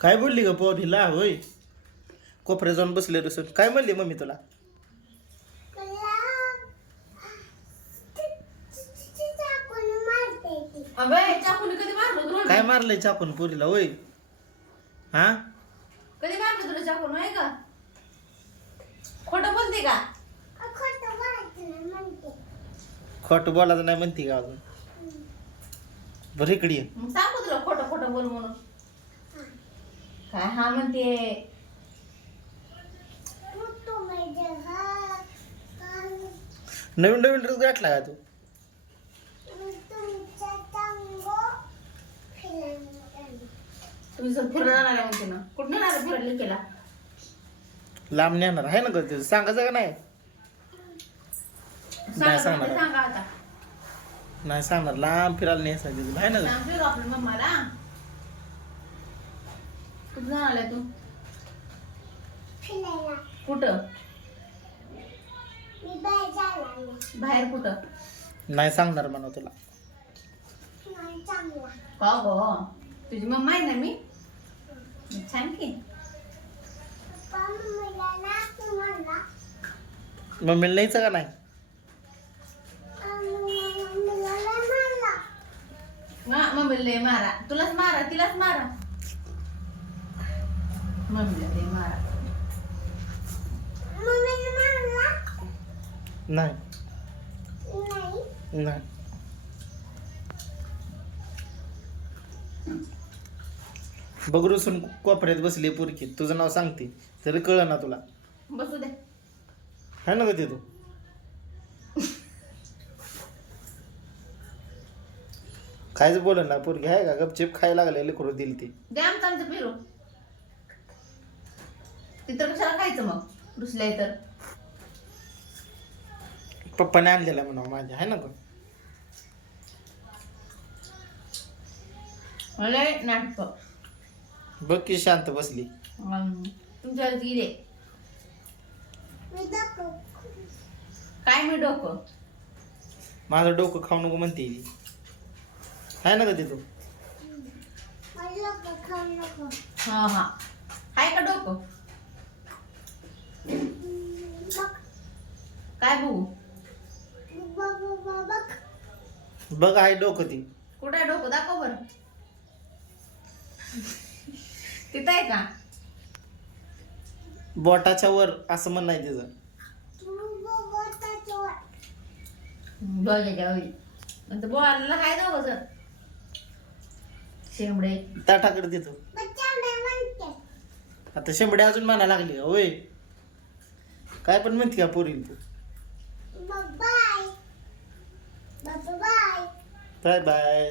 काय बोलली ग पोरीला होय? कोपऱ्या जाऊन बसले रुसून काय म्हणली मम्मी तुला? अबे चाकूने कधी मारलं तुला? काय मारलंय चाकून पोरीला होय? हा कधी मारलं तुला चाकून आहे का? खोटं बोलते का? खोटं बोलायचं नाही म्हणते का अजून? बरं इकडे ये. मग सांगू तुला खोटं खोटं बोल म्हणून. काय हा म्हणते? नवीन नवीन ड्रेस घातला का तू? तुम्ही सर फिरायला आला म्हणते ना. कुठं आला फिरायला केला? लांब नेणार आहे ना ग ते सांगायचं का नाही? नाही सांगणार. सांगा आता. नाही सांगणार लांब फिरायला नाही सांगितलं आहे ना ग? सांग फिरू आपल्या मम्माला. कुठं जाणार तू? कुठं? बाहेर कुठं? नाही सांगणार म्हणा तुला. का गो? तुझी मम्मा आहे ना मी? छान की. मम्मीला न्यायचं का नाही? मम्मीला लय मारा. तुलाच मारा तिलाच मारा. मम्मीला लय मारा. नाही नाही. बघ रुसून कोपऱ्यात बसली पुरकी तुझं नाव सांगते तरी कळ ना तुला. बसू दे. आहे ना ग ते तू? कायच बोल ना पोरगी आहे का? गपचिप खायला लागले लेकरू दिली ती. दे आमचं फिरू. तिथं कशाला खायचं मग दुसऱ्या तर. पप्पाने आणलेला म्हणा माझ्या आहे ना ग? मला नाटक. बघ की शांत बसली. तुमच्या गिरे काय मी डोकं? माझं डोकं खाऊ नको म्हणते ती. आहे ना ग ते तू? हा हा आहे का डोकं? काय बघू? बघ आहे डोकं ती. कुठं आहे डोकं? दाखव बरं. तिथं आहे का? बोटाच्या वर असं म्हण नाही तिचं. डोळ्याच्या होईल नंतर बोलायला काय जाऊ सर शेंबडे ताटाकडे देतो. आता शेंबड्या अजून म्हणायला लागली का होय? काय पण म्हणते का पोरील तू? Bye bye.